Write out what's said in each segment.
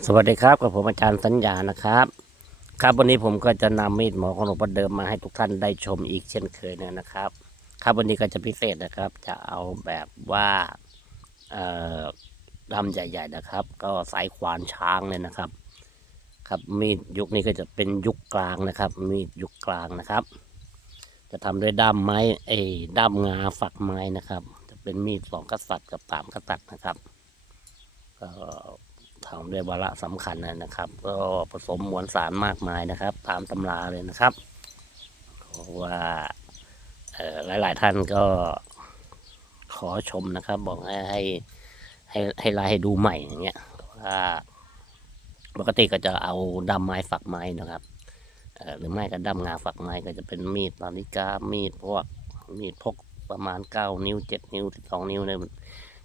สวัสดีครับกับผมอาจารย์สัญญานะครับ ครับวันนี้ผมก็จะนำมีดหมอของหลวงพ่อเดิมมาให้ทุกท่านได้ชมอีกเช่นเคยเนี่ยนะครับ ครับวันนี้ก็จะพิเศษนะครับ จะเอาแบบว่าเอ่อดำใหญ่ๆนะครับ ก็สายขวานช้างเลยนะครับ ครับมีดยุคนี้ก็จะเป็นยุคกลางนะครับ มีดยุคกลางนะครับ จะทำด้วยด้ามไม้เอ้ด้ามงาฝักไม้นะครับ จะเป็นมีดสองกษัตริย์กับสามกษัตริย์นะครับก็ ทำด้วยวาระสำคัญนะครับ ก็ผสมมวลสารมากมายนะครับ ตามตำราเลยนะครับเพราะว่าเอ่อหลายๆท่านก็ขอชมนะครับ บอกให้ให้ให้ให้ไลน์ให้ดูใหม่อย่างเงี้ยว่าปกติก็จะเอาดำไม้ฝักไม้นะครับหรือไม่ก็ดำงาฝักไม้ก็จะเป็นมีดนาฬิกามีดพวกมีดพกประมาณเก้านิ้วเจ็ดนิ้วสิบสองนิ้วเนี่ย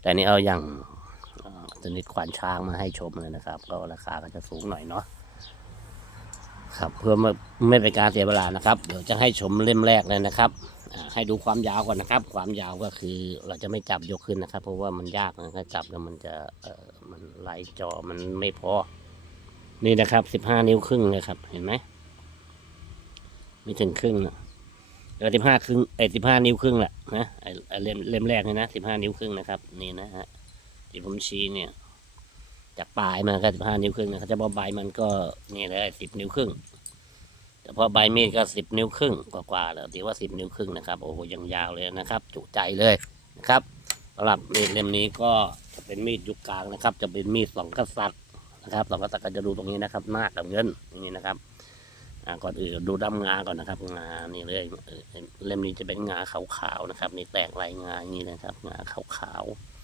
แต่นี่เอาอย่าง ชนิดขวานช้างมาให้ชมเลยนะครับ ก็ราคาก็จะสูงหน่อยเนาะครับเพื่อไม่ไม่เป็นการเสียเวลานะครับ เดี๋ยวจะให้ชมเล่มแรกเลยนะครับให้ดูความยาวก่อนนะครับ ความยาวก็คือเราจะไม่จับยกขึ้นนะครับ เพราะว่ามันยากนะถ้าจับแล้วมันจะเออมันไหลจอมันไม่พอ นี่นะครับสิบห้านิ้วครึ่งเลยครับ เห็นไหมไม่ถึงครึ่งนะเออสิบห้าครึ่งไอ้สิบห้านิ้วครึ่งแหละนะไอ้เล่มเล่มแรกนี่นะสิบห้านิ้วครึ่งนะครับ นี่นะฮะ ที่ผมชี้เนี่ย จากปลายมันก็สิบห้านิ้วครึ่งนะครับเฉพาะใบมันก็นี่เลยสิบนิ้วครึ่งแต่พอใบมีดก็สิบนิ้วครึ่งกว่าๆแล้วถือว่าสิบนิ้วครึ่งนะครับโอ้โหยังยาวเลยนะครับ จุใจเลยนะครับสำหรับมีดเล่มนี้ก็จะเป็นมีดยุคกลางนะครับ จะเป็นมีดสองกษัตริย์นะครับสองกษัตริย์ก็จะดูตรงนี้นะครับหน้ากับเงินอย่างนี้นะครับอ่าก่อนอื่นดูดำงาก่อนนะครับงานี่เลยเออเล่มนี้จะเป็นงาขาวๆนะครับนี่แตกลายงาอย่างนี้นะครับงาขาวๆ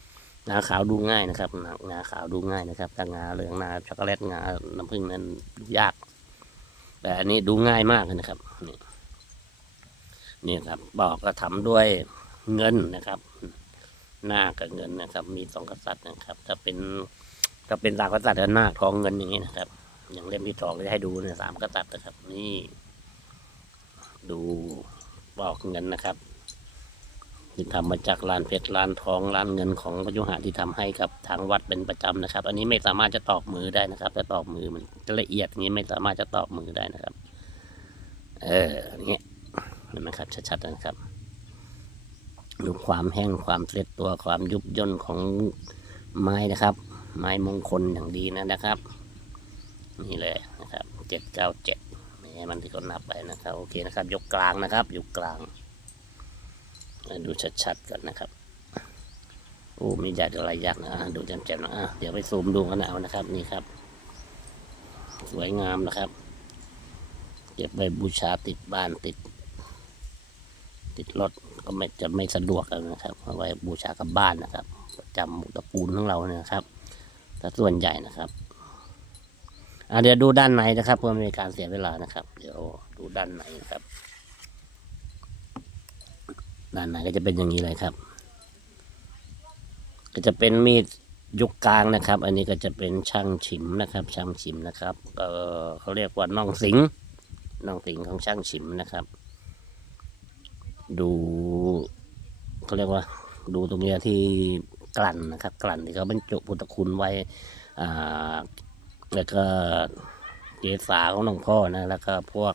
งาขาวดูง่ายนะครับงาขาวดูง่ายนะครับแต่งาเหลืองงาช็อกโกแลตงาน้ำผึ้งนั้นดูยาก แต่อันนี้ดูง่ายมากเลยนะครับ นี่นี่ครับบอกก็ทำด้วยเงินนะครับ หน้ากับเงินนะครับ มีสองกษัตริย์นะครับ ถ้าเป็นถ้าเป็นสามกษัตริย์ก็หน้าทองเงินอย่างนี้นะครับ อย่างเล่มที่สองจะให้ดูเนี่ยสามกษัตริย์นะครับ นี่ ดูบอกเงินนะครับ ที่ทำมาจากลานเพชรลานทองลานเงินของพระยุหะที่ทำให้กับทางวัดเป็นประจำนะครับ อันนี้ไม่สามารถจะตอกมือได้นะครับแต่ตอกมือมันจะละเอียดอย่างนี้ไม่สามารถจะตอกมือได้นะครับ เอออย่างเงี้ยเห็นไหมครับชัดๆนะครับดูความแห้งความเสร็จตัวความยุบย่นของไม้นะครับ ไม้มงคลอย่างดีนะนะครับ นี่เลยนะครับเจ็ดเก้าเจ็ดนี่มันที่เขานับไปนะครับ โอเคนะครับ ยกกลางนะครับ ยกกลาง ดูชัดๆกันนะครับ โอ้มีหยัดอะไรยักนะดูแจ่มๆนะเดี๋ยวไปซูมดูกันเอานะครับนี่ครับ สวยงามนะครับ เก็บไว้บูชาติดบ้านติด ติดรถก็ไม่จะไม่สะดวกนะครับเอาไว้บูชากับบ้านนะครับประจำตระกูลของเราเนี่ยครับแต่ส่วนใหญ่นะครับเดี๋ยวดูด้านในนะครับ เพื่อไม่ให้การเสียเวลานะครับ เดี๋ยวดูด้านในนะครับ ด้านในก็จะเป็นอย่างนี้เลยครับ ก็จะเป็นมีดยุคกลางนะครับ อันนี้ก็จะเป็นช่างฉิมนะครับ ช่างฉิมนะครับเออเขาเรียกว่าน่องสิงน่องสิงของช่างฉิมนะครับ ดูเขาเรียกว่า ดูตรงนี้ที่กลั่นนะครับ กลั่นที่เขาบรรจุพุทธคุณไว้อ่าแล้วก็เกศาของหลวงพ่อนะ แล้วก็พวก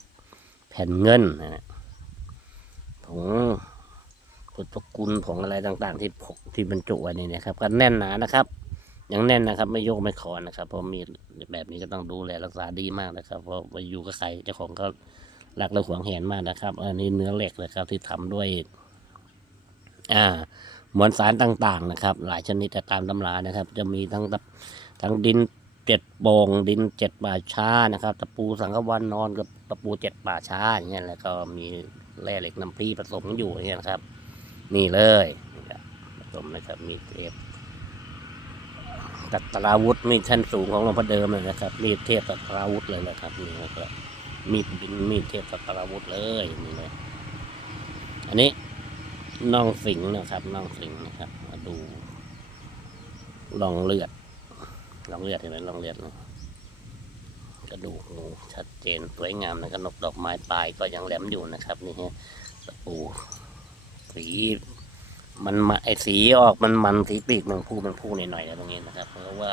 แผ่นเงินนะผง พุทธคุณผงอะไรต่างๆ ที่ผกที่บรรจุไว้นี่นะครับ ก็แน่นหนานะครับยังแน่นนะครับ ไม่โยกไม่คอนนะครับเพราะมีแบบนี้ก็ต้องดูแลรักษาดีมากนะครับ เพราะไปอยู่กับใครเจ้าของก็รักและหวงแหนมากนะครับ อันนี้เนื้อเหล็กเลยครับที่ทำด้วย อ่ามวลสารต่างๆนะครับ หลายชนิดแต่ตามตำรานะครับ จะมีทั้งทั้งดินเจ็ดโปงดินเจ็ดป่าช้านะครับ ตะปูสังกวันนอนกับตะปูเจ็ดป่าช้าอย่างเงี้ยแล้วก็มีแร่เหล็กน้ำพีผสมอยู่อย่างเงี้ยนะครับ นี่เลยนะครับผสมนะครับ มีเทพตัตราวุธมีชั้นสูงของหลวงพ่อเดิมเลยนะครับ มีเทพตัตราวุธเลยนะครับนี่นะครับมีดบินมีดเทพตัตราวุธเลยนี่เลยอันนี้น่องสิงนะครับน่องสิงนะครับมาดูลองเลือดลองเลือดเห็นไหมลองเลือดนะกระดูกงูชัดเจนสวยงามนะครับนกดอกไม้ปลายก็ยังแหลมอยู่นะครับ นี่ฮะตะปู สีมันมาไอสีออกมันมันสีปีกมันพูมันพูหน่อยๆนะตรงนี้นะครับ เพราะว่า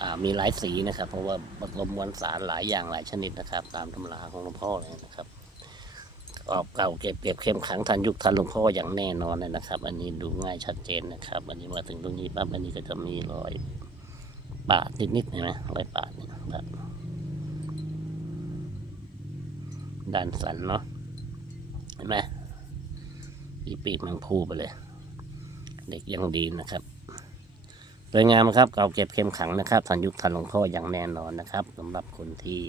อ่ามีหลายสีนะครับ เพราะว่าผสมมวลสารหลายอย่างหลายชนิดนะครับ ตามตำราของหลวงพ่อเลยนะครับกรอบเก่าเก็บเก็บเข้มขังทันยุคทันหลวงพ่ออย่างแน่นอนเลยนะครับ อันนี้ดูง่ายชัดเจนนะครับ อันนี้มาถึงตรงนี้ปั๊บอันนี้ก็จะมีรอยปาดนิดๆเห็นไหมรอยปาดเนี่ปาดด้านสันเนาะเห็นไหม ปีปีกแมังพูไปเลย เด็กยังดีนะครับสวยงามครับเก่าเก็บเข้มขังนะครับทันยุคทันหลวงพ่ออย่างแน่นอนนะครับสำหรับคนที่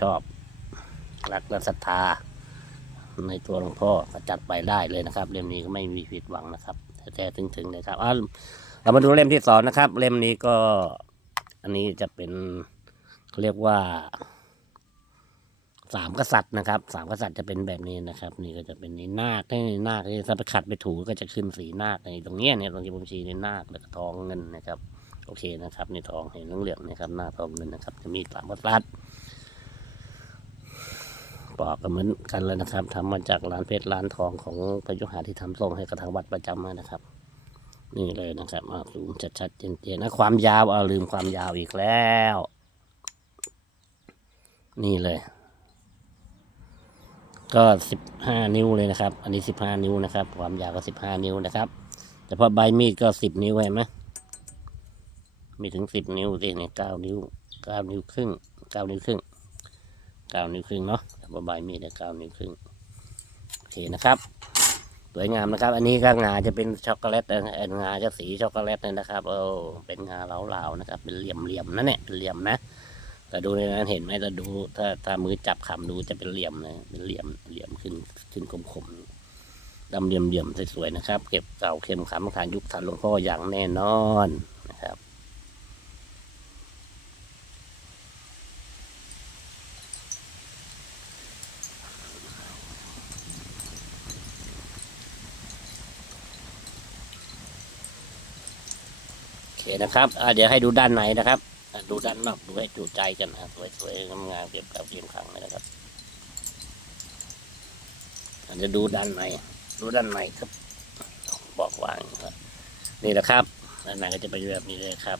ชอบรักและศรัทธาในตัวหลวงพ่อก็จัดไปได้เลยนะครับ เล่มนี้ก็ไม่มีผิดหวังนะครับแท้ๆถึงๆเลยครับอะเรามาดูเล่มที่สองนะครับ เล่มนี้ก็อันนี้จะเป็นเรียกว่า สามกษัตริย์นะครับสามกษัตริย์จะเป็นแบบนี้นะครับ นี่ก็จะเป็นในนาคในนาคนี่ถ้าไปขัดไปถูก็จะขึ้นสีนาคในตรงนี้เนี่ยตรงที่ผมชี้ในนาคแล้วก็ทองเงินนะครับ โอเคนะครับในทองเห็นเหลืองๆนะครับหน้าทองเงินนะครับ จะมีสามกษัตริย์ปอกก็เหมือนกันเลยนะครับทำมาจากร้านเพชรร้านทองของพระยุหาที่ทำส่งให้กับทางวัดประจำมานะครับ นี่เลยนะครับมาซูมชัดๆเจนๆนะความยาวเอาลืมความยาวอีกแล้ว นี่เลย ก็สิบห้านิ้วเลยนะครับ อันนี้สิบห้านิ้วนะครับ ความยาวก็สิบห้านิ้วนะครับเฉพาะใบมีดก็สิบนิ้วเห็นไหมมีถึงสิบนิ้วสิเนี่ยเก้านิ้วเก้านิ้วครึ่งเก้านิ้วครึ่งเก้านิ้วครึ่งเนาะเฉพาะใบมีดเนี่ยเก้านิ้วครึ่งโอเคนะครับสวยงามนะครับ อันนี้ก็งาจะเป็นช็อกโกแลตเองาจะสีช็อกโกแลตเลยนะครับโอ้เป็นงาเหลาๆนะครับ เป็นเหลี่ยมๆนะเนี่ยเป็นเหลี่ยมนะ แต่ดูในนั้นเห็นไหมเราดู ถ้าถ้ามือจับคำดูจะเป็นเหลี่ยมนะเป็นเหลี่ยมเหลี่ยมขึ้นขึ้นคมๆดำเหลี่ยมเหลี่ยมๆสวยๆนะครับ เก็บเก่าเข้มขำทานยุคทันหลวงพ่ออย่างแน่นอนนะครับโอเคนะครับเดี๋ยวให้ดูด้านในนะครับ ดูด้านนอกดูให้จูใจกันนะสวยๆงามๆเก็บเก่าเก็บขังเลยนะครับอะเดี๋ยวดูด้านในดูด้านในครับบอกวางครับนี่แหละครับด้านในก็จะเป็นแบบนี้เลยครับ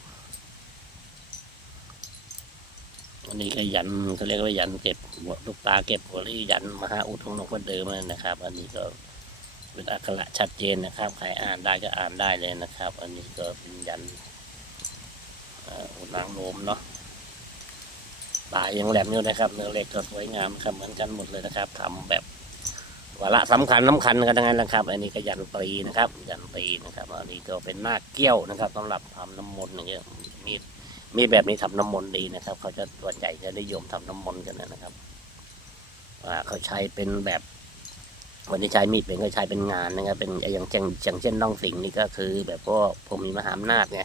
อันนี้ก็ยันเขาเรียกว่ายันเก็บหัวลูกตาเก็บหัวลี่ยันมหาอุทของหลวงพ่อเดิมนะครับ อันนี้ก็เป็นอักขระชัดเจนนะครับ ใครอ่านได้ก็อ่านได้เลยนะครับ อันนี้ก็เป็นยัน อนางโนมเนาะปลายยังแหลมอยู่นะครับเนื้อเหล็กก็สวยงามครับเหมือนกันหมดเลยนะครับทำแบบวาระสำคัญสำคัญกันทั้งนั้นนะครับ อันนี้ก็ยันตรีนะครับ ยันตรีนะครับ อันนี้ก็เป็นหน้าเกี้ยวนะครับสำหรับทำน้ำมนต์อย่างเงี้ยมีมีแบบนี้ทำน้ำมนต์ดีนะครับ เขาจะส่วนใหญ่จะนิยมทำน้ำมนต์กันนะครับว่าเขาใช้เป็นแบบวันนี้ใช้มีดเป็นก็ใช้เป็นงานนะครับ เป็นอย่างเช่นอย่างเช่นน้องสิงห์นี่ก็คือ แบบพวกผมมีมหาอำนาจไง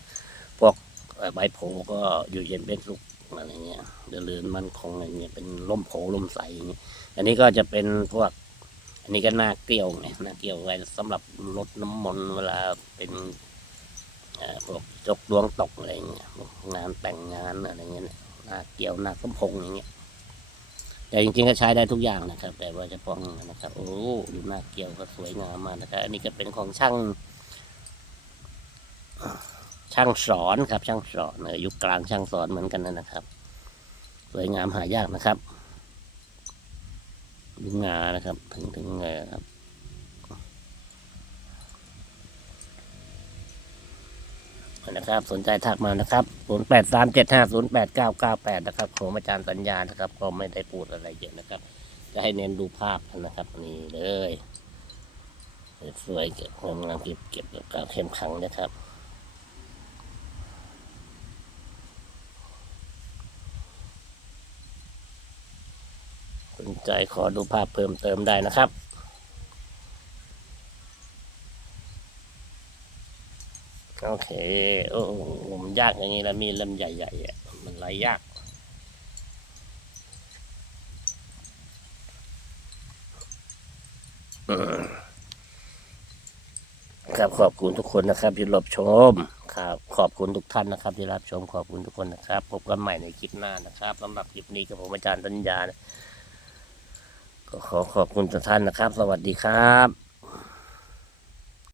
ใบโพก็อยู่เย็นเป็นสุขอะไรเงี้ยเดินมันคงอะไรเงี้ยเป็นล่มโพล่มใสอย่างเงี้ยอันนี้ก็จะเป็นพวก อันนี้ก็หน้าเกลียวไงหน้าเกลียวไว้สำหรับลดน้ำมนต์เวลาเป็นพวกจกดวงตกอะไรเงี้ยงานแต่งงานอะไรเงี้ยหน้าเกลียวหน้าสมพงอย่างเงี้ยแต่จริงๆก็ใช้ได้ทุกอย่างนะครับ แต่ว่าเฉพาะนะครับโอ้ดูหน้าเกลียวก็สวยงามมากนะครับอันนี้ก็เป็นของช่าง ช่างสอนครับ ช่างสอนเออยุคกลางช่างสอนเหมือนกันนะครับ สวยงามหายากนะครับดูงานะครับ ถึงถึงเงาครับนะครับ สนใจทักมานะครับ 0 8 3 7 5 0 8 9 9 8 นะครับของอาจารย์สัญญานะครับ ก็ไม่ได้พูดอะไรเยอะนะครับ จะให้เน้นดูภาพนะครับ นี่เลย สวยเก็บงามเก็บเก็บแบบกาเข้มขังนะครับ สนใจขอดูภาพเพิ่มเติมได้นะครับโอเค โอ้มันยากอย่างนี้แล้วมีเล่มใหญ่ๆอะมันไรยากครับขอบคุณทุกคนนะครับที่รับชมครับ ขอบคุณทุกท่านนะครับ ที่รับชมขอบคุณทุกคนนะครับพบกันใหม่ในคลิปหน้านะครับสำหรับคลิปนี้กับผมอาจารย์ตัญญานะ ก็ขอขอบคุณทุกท่านนะครับ สวัสดีครับ